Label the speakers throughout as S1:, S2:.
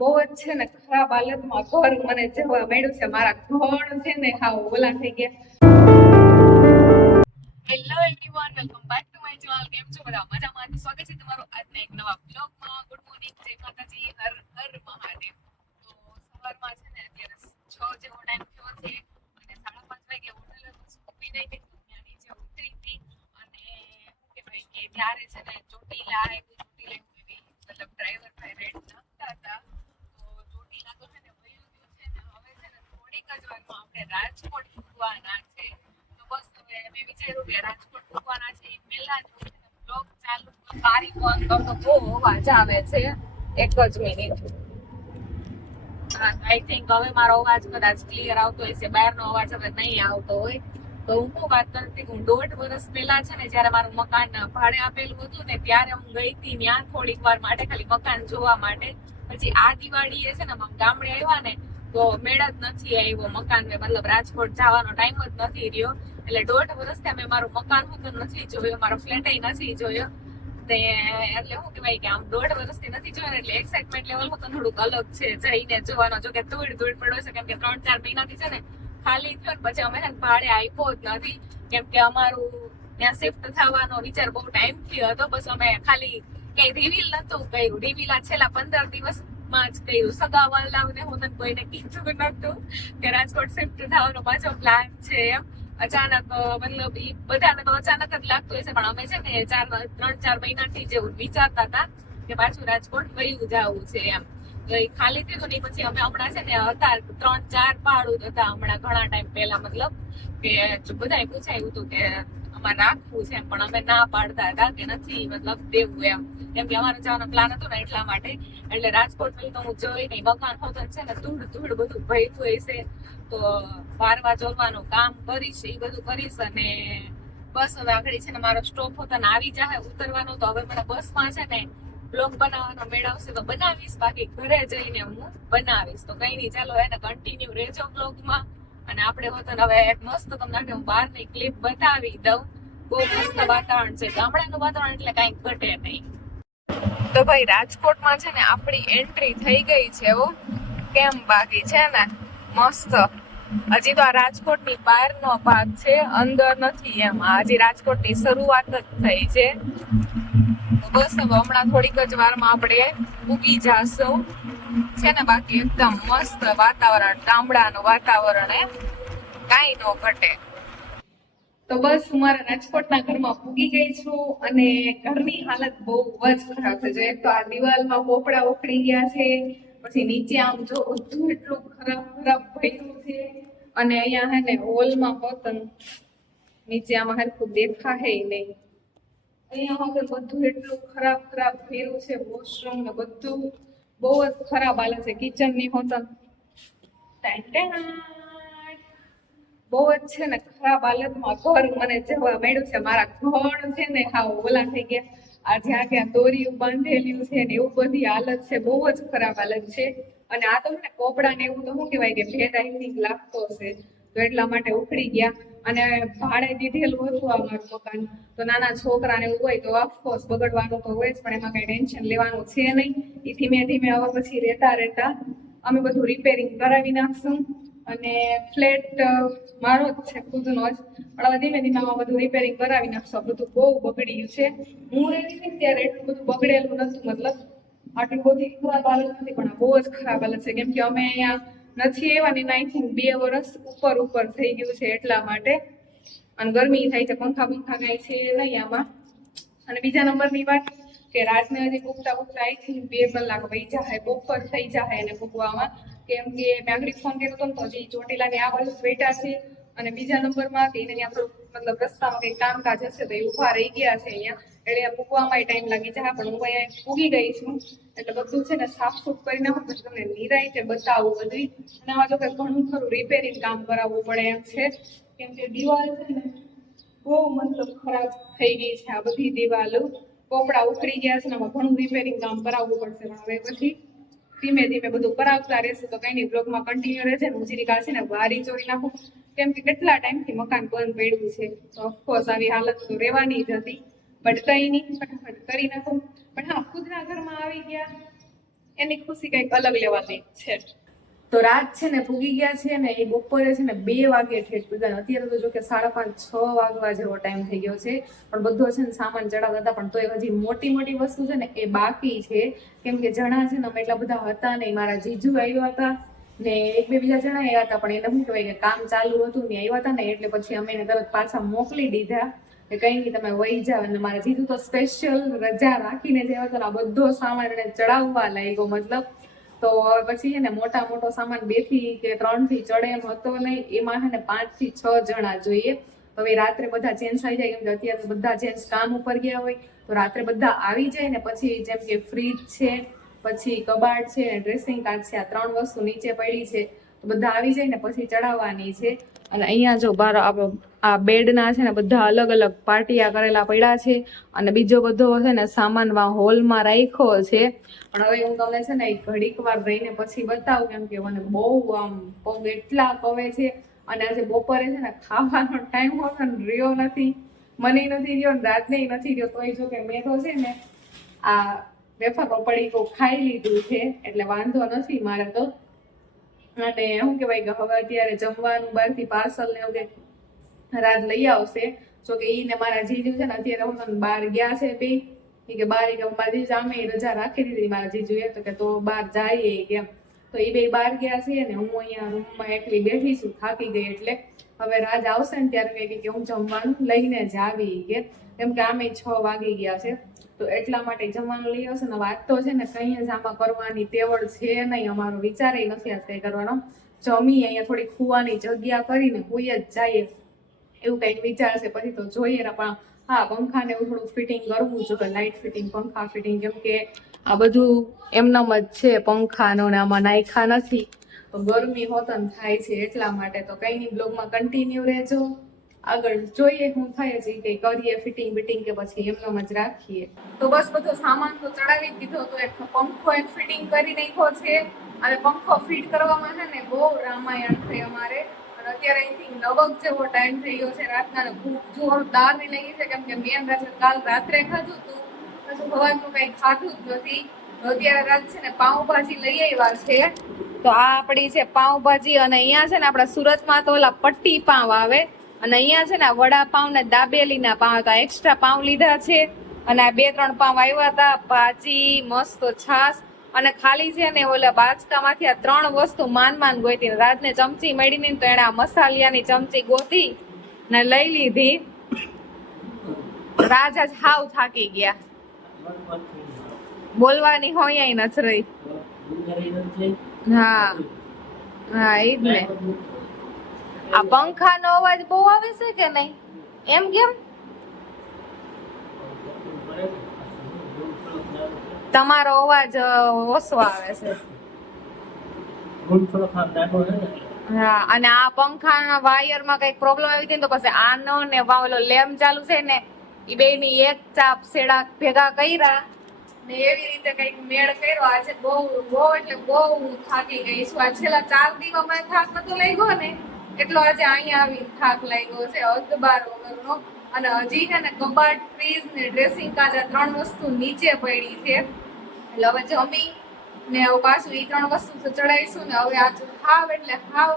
S1: બહુ જ છે ને ખરાબ હાલતમાં ઘર મને જવા મળ્યું છે. મારા ઘણ છે ને હાવ ઓલા થઈ ગયા.
S2: Hello everyone welcome back to my channel કેમ છો બધા? મજામાં? સ્વાગત છે તમારું આજના એક નવા બ્લોગમાં ગુડ મોર્નિંગ જય માતાજી, હર હર મહાદેવ. તો સવારમાં છે ને અત્યારે છ જેવો ટાઈમ થયો છે. અને સાડા પાંચ વાગે હોટેલ ઊભી નહીં કે ત્યાં નીચે ઉતરી હતી અને કે જ્યારે છે ને ચોટીલા એવું એવી મતલબ ડ્રાઈવર ભાઈ રેડ નાખતા હતા તો ચોટીલા તો છે ને વયું ગયું છે ને હવે છે ને થોડીક જ વારમાં આપણે રાજકોટ પૂરવાના છે તો બસ કે રાજકોટ મૂકવાના છે. પહેલા જ બ્લોગ ચાલુ. બારી બંધ કરું તો બહુ અવાજ આવે છે. એક જ મિનિટ. આઈ થિંક હવે મારો અવાજ કદાચ ક્લિયર આવતો હોય છે બહારનો અવાજ હવે નહીં આવતો હોય. તો હું શું વાત કરતી હું દોઢ વર્ષ પહેલા છે ને જ્યારે મારું મકાન ભાડે આપેલું હતું ને ત્યારે હું ગઈ હતી ત્યાં થોડીક વાર માટે, ખાલી મકાન જોવા માટે. પછી આ દિવાળીએ છે ને ગામડે આવ્યા ને તો મેળ જ નથી આવ્યો મકાન મેં, મતલબ રાજકોટ જવાનો ટાઈમ જ નથી રહ્યો. એટલે દોઢ વર્ષથી મેં મારું મકાન હું નથી જોયો, મારો ફ્લેટ નથી જોયો. તે એટલે શું કહેવાય કે આમ દોઢ વર્ષથી નથી જોયો એટલે એક્સાઇટમેન્ટ લેવલ તો થોડુંક અલગ છે, જઈને જોવાનો. જો કે ધૂળ ધૂળ પડ્યો છે, કેમ કે ત્રણ ચાર મહિનાથી છે ને ખાલી થયો ને પછી અમે ભાડે આપ્યો જ નથી. કેમ કે અમારું ત્યાં શિફ્ટ થવાનો વિચાર બહુ ટાઈમ થયો હતો. બસ અમે ખાલી કઈ રિવીલ નતું કર્યું. રિવીલ આ છેલ્લા પંદર દિવસમાં જ કહ્યું. કર્યું સગાવાલાઓને હું તને કોઈને કીધું નતું કે રાજકોટ શિફ્ટ થવાનો પાછો પ્લાન છે એમ. અચાનક મતલબ એ બધાને તો અચાનક જ લાગતું છે પણ અમે છે ને ચાર ત્રણ ચાર મહિનાથી જેવું વિચારતા હતા કે પાછું રાજકોટ વયું જવું છે એમ. ખાલી થયું નહીં પછી અમે હમણાં છે ને હતા, ત્રણ ચાર પાડું હતા હમણાં ઘણા ટાઈમ પહેલા મતલબ કે જો બધાએ પૂછાયું હતું કે અમારે રાખવું છે એમ, પણ અમે ના પાડતા હતા કે નથી મતલબ દેવું એમ. કેમ કે અમારો જવાનો પ્લાન હતો ને એટલા માટે. એટલે રાજકોટમાં તો હું જોઈ નહીં. મકાન હોતો છે ને, ધૂળ ધૂળ બધું ભયતું હશે તો વારવા ચોરવાનું કામ કરીશ, એ બધું કરીશ અને બસ હવે આગળ છે ને મારો સ્ટોપ હોતો ને આવી જાય ઉતરવાનો. તો હવે મને બસમાં છે ને બ્લોગ બનાવવાનો મેળવશે તો બનાવીશ. બાકી ઘરે જઈને હું બનાવીશ. તો કઈ નહીં, ચાલો એને કન્ટિન્યુ રહેજો બ્લોગમાં અને આપણે હોતો હવે એક મસ્ત તમને હું બહારની ક્લિપ બતાવી દઉં. બહુ મસ્ત વાતાવરણ છે. ગામડાનું વાતાવરણ એટલે કાંઈ ઘટે નહીં. તો ભાઈ, રાજકોટમાં છે ને આપણી એન્ટ્રી થઈ ગઈ છે એવું કેમ બાકી છે ને? મસ્ત. હજી તો આ રાજકોટની બહારનો ભાગ છે, અંદર નથી એમ. હજી રાજકોટની શરૂઆત જ થઈ છે. બસ હવે હમણાં થોડીક જ વારમાં આપણે ઉગી જાશું. છે ને બાકી એકદમ મસ્ત વાતાવરણ, ગામડાનું વાતાવરણ એ કાંઈ ન ઘટે.
S1: તો બસ હું મારા રાજકોટના ઘરમાં પૂગી ગઈ છું અને ઘરની હાલત બહુ જ ખરાબ છે એક તો આ દિવાલમાં પોપડા ઉખડી ગયા છે, પછી નીચે આમ જો બધું એટલું ખરાબ ખરાબ ભર્યું છે. અને અહીંયા હે ને હોલમાં પતંગ, નીચે આમાં હરખું દેખાય નહીં. અહીંયા હવે બધું એટલું ખરાબ ખરાબ ભર્યું છે વોશરૂમ ને બધું. બહુ જ ખરાબ હાલત છે કિચનની હોટલ બહુ જ છે ને ખરાબ હાલતમાં ઘર મને જવા મળ્યું છે. મારા ઘણ છે ને હા ઓલા થઈ ગયા. આ જ્યાં ત્યાં દોરી બાંધેલું છે ને એવું બધી હાલત છે. બહુ જ ખરાબ હાલત છે. અને આ તો ને કોપડા ને એવું તો શું કહેવાય કે ભેદ આઈ થિંક લાગતો છે તો એટલા માટે ઉખડી ગયા. અને ભાડે દીધેલું હતું આ મારું મકાન. તો નાના છોકરાને એવું હોય તો ઓફકોર્સ બગડવાનું તો હોય જ, પણ એમાં કઈ ટેન્શન લેવાનું છે નહીં. એ ધીમે ધીમે હવે પછી રહેતા રહેતા અમે બધું રિપેરિંગ કરાવી નાખશું. અને ફ્લેટ મારો જ છે, ખુદનો જ. પણ હવે ધીમે ધીમે આમાં બધું રિપેરિંગ કરાવી નાખશો. બધું બહુ બગડી ગયું છે. હું રહેતી હતી ત્યારે એટલું બધું બગડેલું નતું મતલબ આટલું બધી ખરાબ હાલત નથી પણ બહુ જ ખરાબ હાલત છે. કેમ કે અમે અહીંયા નથી એવા ને આઈ થિંક બે વર્ષ ઉપર ઉપર થઈ ગયું છે એટલા માટે. અને ગરમી થાય છે, પંખા પંખા કાંઈ છે નહીં આમાં. અને બીજા નંબરની વાત કે રાતને હજી ઉગતા ઉગતા આઈ થિંક બે કલાક વહી જાય, બપોર થઈ જાય એને પૂગવામાં કેમ કે મેં ફોન કર્યો તો હજી ચોટીલાની આ બાજુ બેઠા છે. અને બીજા નંબરમાં કે એને મતલબ રસ્તામાં કંઈક કામકાજ હશે તો એ ઊભા રહી ગયા છે અહીંયા. એટલે મૂકવામાં ટાઈમ લાગી જાય, પણ હું અહીંયા પૂગી ગઈ છું. એટલે બધું છે ને સાફ સૂફ કરી નાખું, પછી તમને નિરાયતે બતાવું બધી. અને આમાં જો કે ઘણું ખરું રિપેરિંગ કામ કરાવવું પડે એમ છે. કેમ કે દિવાલ છે ને બહુ મતલબ ખરાબ થઈ ગઈ છે આ બધી દિવાલો. પોપડા ઉખડી ગયા છે ને આમાં ઘણું રિપેરિંગ કામ કરાવવું પડશે હવે પછી ધીમે ધીમે બધું કરાવતા રહેશે તો કઈ નહીં બ્લોગમાં કન્ટિન્યુ રહેશે ને હું જીરી કાશે ને વારી ચોરી નાખું. કેમ કે કેટલા ટાઈમથી મકાન બંધ પડ્યું છે. તો ઓફકોર્સ આવી હાલત તો રહેવાની જ હતી બટ કઈ નહીં, ફટાફટ કરી નાખું. પણ હા, ખુદના ઘરમાં આવી ગયા. એની ખુશી કંઈક અલગ લેવાની છે.
S2: તો રાત છે ને પૂગી ગયા છે ને એ બપોરે છે ને બે વાગે ઠેઠ પૂગ્યા અત્યારે તો જો કે સાડા પાંચ, છ વાગવા જેવો ટાઈમ થઈ ગયો છે. પણ બધો છે ને સામાન ચડાવતા હતા, પણ તોય હજી મોટી મોટી વસ્તુ છે ને એ બાકી છે. કેમ કે જણા છે ને અમે એટલા બધા હતા નહીં મારા જીજુ આવ્યા હતા ને એક બે બીજા જણા આવ્યા હતા, પણ એને શું કહેવાય કે કામ ચાલુ હતું ને આવ્યા હતા ને એટલે પછી અમે એને તરત પાછા મોકલી દીધા કે કઈ નહીં, તમે વહી જાવ અને મારા જીજુ તો સ્પેશિયલ રજા રાખીને જ આવ્યા હતા આ બધો સામાન એને ચડાવવા લાગ્યો, મતલબ તો હવે પછી છે ને મોટા મોટો સામાન બેથી કે ત્રણથી ચડે એમ હતો નહીં. એમાં છે ને પાંચથી છ જણા જોઈએ. હવે રાત્રે બધા જેન્ટ્સ આવી જાય. કેમ કે અત્યારે બધા જેન્ટ્સ કામ ઉપર ગયા હોય. તો રાત્રે બધા આવી જાય ને પછી જેમ કે ફ્રીજ છે, પછી કબાટ છે ડ્રેસિંગ કાર્ડ છે, આ ત્રણ વસ્તુ નીચે પડી છે. તો બધા આવી જાય ને પછી ચડાવવાની છે. અને અહીંયા જો બાર આ- બેડના છે ને બધા અલગ અલગ પાર્ટીયા કરેલા પડ્યા છે. અને બીજો બધો છે ને સામાન વા હોલમાં રાખ્યો છે. પણ હવે હું તમને છે ને ઘડીક વાર રહીને પછી બતાવું કેમ કે મને બહુ આમ પગ એટલા કવે છે. અને આજે બપોરે છે ને ખાવાનો ટાઈમ હતો ને રહ્યો નથી. મને નથી રહ્યો ને રાતને નથી રહ્યો. તોય જો કે મેં તો છે ને આ વેફર પડીકો ખાઈ લીધું છે. એટલે વાંધો નથી મારે તો. અને શું કહેવાય કે હવે અત્યારે જમવાનું બહારથી પાર્સલ ને એવું કે રાત લઈ આવશે. જો કે ઈ ને મારા જીજુ છે ને અત્યારે હું બહાર ગયા છે બે. એ કે બહાર કે મારા જીજુ આમે રજા રાખી દીધી મારા જીજુએ. તો કે તો બહાર જઈએ કેમ. તો એ બે બહાર ગયા છે ને હું અહીંયા રૂમમાં એકલી બેઠી છું, થાકી ગઈ એટલે. હવે રાજ આવશે ને ત્યારે કે હું જમવાનું લઈને જ આવી કે. કેમ કે આમે છ વાગી ગયા છે. તો એટલા માટે જમવાનું લઈ આવશે ને વાત તો છે ને કંઈ જ આમાં કરવાની તેવડ છે નહીં, અમારો વિચાર નથી આજ કંઈ કરવાનો. જમી અહીંયા થોડી ખુવાની જગ્યા કરીને હોઈએ જ જઈએ. એવું કંઈક વિચારશે, પછી તો જોઈએ ને, પણ હા, પંખાને એવું થોડું ફિટિંગ કરવું જોઈએ લાઇટ ફિટિંગ પંખા ફિટિંગ કેમ કે આ બધું એમનામ જ છે, પંખાનો ને આમાં નાખ્યા નથી. ગરમી હોતન થાય છે એટલા માટે તો કંઈ નહીં, બ્લોગમાં કન્ટિન્યુ રહેજો. આગળ જોઈએ, હું થાય છે કંઈ કરીએ ફિટિંગ બિટિંગ કે પછી એમનો જ રાખીએ. તો બસ બધો સામાન તો ચડાવી દીધો તો એક પંખો એક ફિટિંગ કરી નાખ્યો છે. અને પંખો ફિટ કરવામાં છે ને બહુ રામાયણ થઈ અમારે. અને અત્યારે અહીંથી નવક જેવો ટાઈમ થઈ ગયો છે. રાતના ને જોરદારની લાગી છે. કેમ કે મેન રાત્રે કાલ રાત્રે ખાધું હતું. પછી ભગવાનનું કંઈ ખાધું જ નથી. અત્યારે રાત છે ને પાઉંભાજી લઈ આવ્યા છે. તો આ આપણી છે પાઉંભાજી અને અહીંયા છે ને આપણા સુરતમાં તો ઓલા પટ્ટી પાઉં આવે. અને અહીંયા છે ને વડાપાઉં ને દાબેલીના પાઉં હતા એક્સ્ટ્રા પાઉં લીધા છે. અને આ બે ત્રણ પાઉં આવ્યા હતા. ભાજી મસ્ત છાશ. અને ખાલી છે ને ઓલા બાચકામાંથી આ ત્રણ વસ્તુ માન માન ગોતી રાતને ચમચી મળી ને તો એને આ મસાલિયાની ચમચી ગોતી ને લઈ લીધી. રાજ આજ હાવ થાકી ગયા. બોલવાની હોય નથી. રહી હા. હા એ જ ને. આ પંખાનો અવાજ બહુ આવે છે કે નહીં? એમ કેમ? તમારો અવાજ ઓછો આવે છે. અને આ પંખાના વાયરમાં કંઈક પ્રોબ્લેમ આવી હતી તો પછી આનો ને વાવલો લેમ ચાલુ છે ને એ બે ની એક ચાપ સેડા ભેગા કર્યા ને એવી રીતે કંઈક મેળ કર્યો. આજે બહુ બહુ એટલે બહુ થાકી ગઈ છું. આ છેલ્લા ચાર દિવસ મને થાક નતો લાગ્યો ને એટલો આજે અહીંયા આવી થાક લાગ્યો છે અખબાર વગરનો. અને હજી છે ને કબાટ ફ્રીજ ને ડ્રેસિંગ આ ત્રણ વસ્તુ નીચે પડી છે. એટલે હવે જમી ને હવે પાછું એ ત્રણ વસ્તુ ચડાવીશું ને હવે આ હાવ એટલે હાવ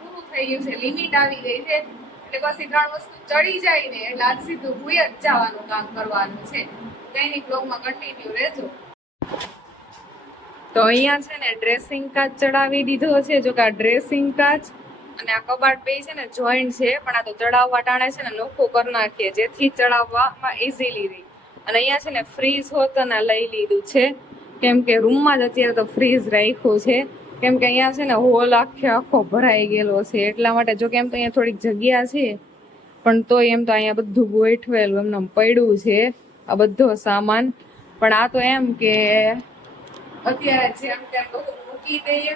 S2: પૂરું થઈ ગયું છે લિમિટ આવી ગઈ છે. એટલે પછી ત્રણ વસ્તુ ચડી જાય ને એટલે આજ સીધું ભૂય જ જવાનું કામ કરવાનું છે. કઈ નહીં બ્લોગમાં કન્ટિન્યુ રહેજો. તો અહીંયા છે ને ડ્રેસિંગ કાચ ચડાવી દીધો છે, જો કે આ ડ્રેસિંગ કાચ અને આ કબાટ બે છે ને જોઈન્ટ છે, પણ આ તો ચડાવવા ટાણે છે ને નોખું કરી નાખીએ, જેથી ચડાવવામાં ઇઝીલી રહી. અને અહીંયા છે ને ફ્રીઝ હોત ને લઈ લીધું છે. કેમ કે રૂમમાં જ અત્યારે તો ફ્રીઝ રાખ્યું છે. કેમ કે અહીંયા છે ને હોલ આખે આખો ભરાઈ ગયેલો છે. એટલા માટે જો કેમ તો અહીંયા થોડીક જગ્યા છે, પણ તો એમ તો અહીંયા બધું ગોઠવેલું એમને પડ્યું છે, આ બધો સામાન. પણ આ તો એમ કે અત્યારે જેમ તેમ મૂકી દઈએ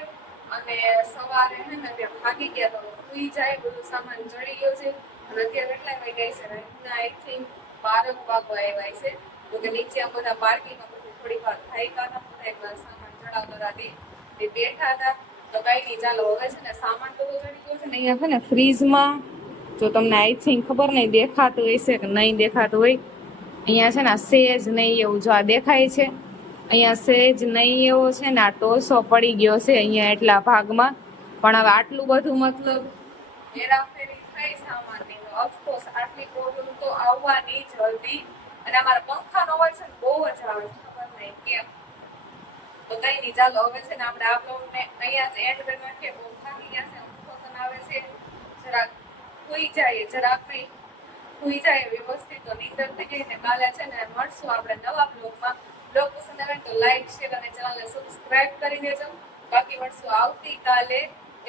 S2: અને સવારે હે ને ત્યાં ભાગી ગયા તો સુઈ જાય, બધું સામાન ચડી ગયો છે. અને અત્યારે કેટલા વાગ્યા છે રાતના આઈ થિંક બારક વાગવા આવ્યા છે. તો કે નીચે બધા પાર્કિંગમાં બધું થોડી વાર થાક્યા હતા બધા સામાન ચડાવતા હતા તે બેઠા હતા. તો કઈ નહીં, ચાલો હવે છે ને સામાન બધો ચડી ગયો છે ને અહીંયા છે ને ફ્રીજમાં. જો તમને આઈ થિંક ખબર નહીં, દેખાતું હશે કે નહીં દેખાતું હોય. અહીંયા છે ને સેજ નહીં એવું જો આ દેખાય છે. અહીંયા સેજ નહીં એવો છે ને આ ટોસો પડી ગયો છે અહીંયા એટલા ભાગમાં. પણ હવે આટલું બધું મતલબ હેરાફેરી થઈ સામાનની ઓફકોર્સ આટલી પ્રોબ્લેમ તો આવવાની જ હતી અને અમારા પંખાનો અવાજ છે ને બહુ જ આવે છે. ખબર નહીં કેમ. તો કઈ નહીં ચાલો હવે છે ને આપણે આ બ્લોગને અહીંયા જ એન્ડ કરી નાખીએ. બહુ થાકી ગયા છે. પણ આવે છે. જરાક સુઈ જાય જરાક નહીં. સુઈ જાય વ્યવસ્થિત તો નીંદર થઈ જાય ને કાલે છે ને મળશું આપણે નવા બ્લોગમાં બ્લોગ પસંદ આવે તો લાઈક શેર અને ચેનલને સબસ્ક્રાઇબ કરી દેજો. બાકી વર્ષો આવતીકાલે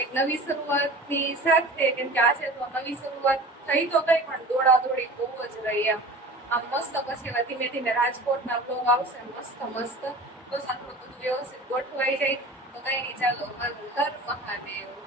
S2: એક નવી શરૂઆતની સાથે, કેમ કે આજે તો નવી શરૂઆત થઈ તો ગઈ, પણ દોડા દોડી બહુ જ રહી એમ. આમ મસ્ત પછી ધીમે ધીમે રાજકોટના બ્લોગ આવશે, મસ્ત મસ્ત. તો સારું બધું વ્યવસ્થિત ગોઠવાઈ જાય. તો કઈ નહીં, ચાલો હર હર મહાદેવ.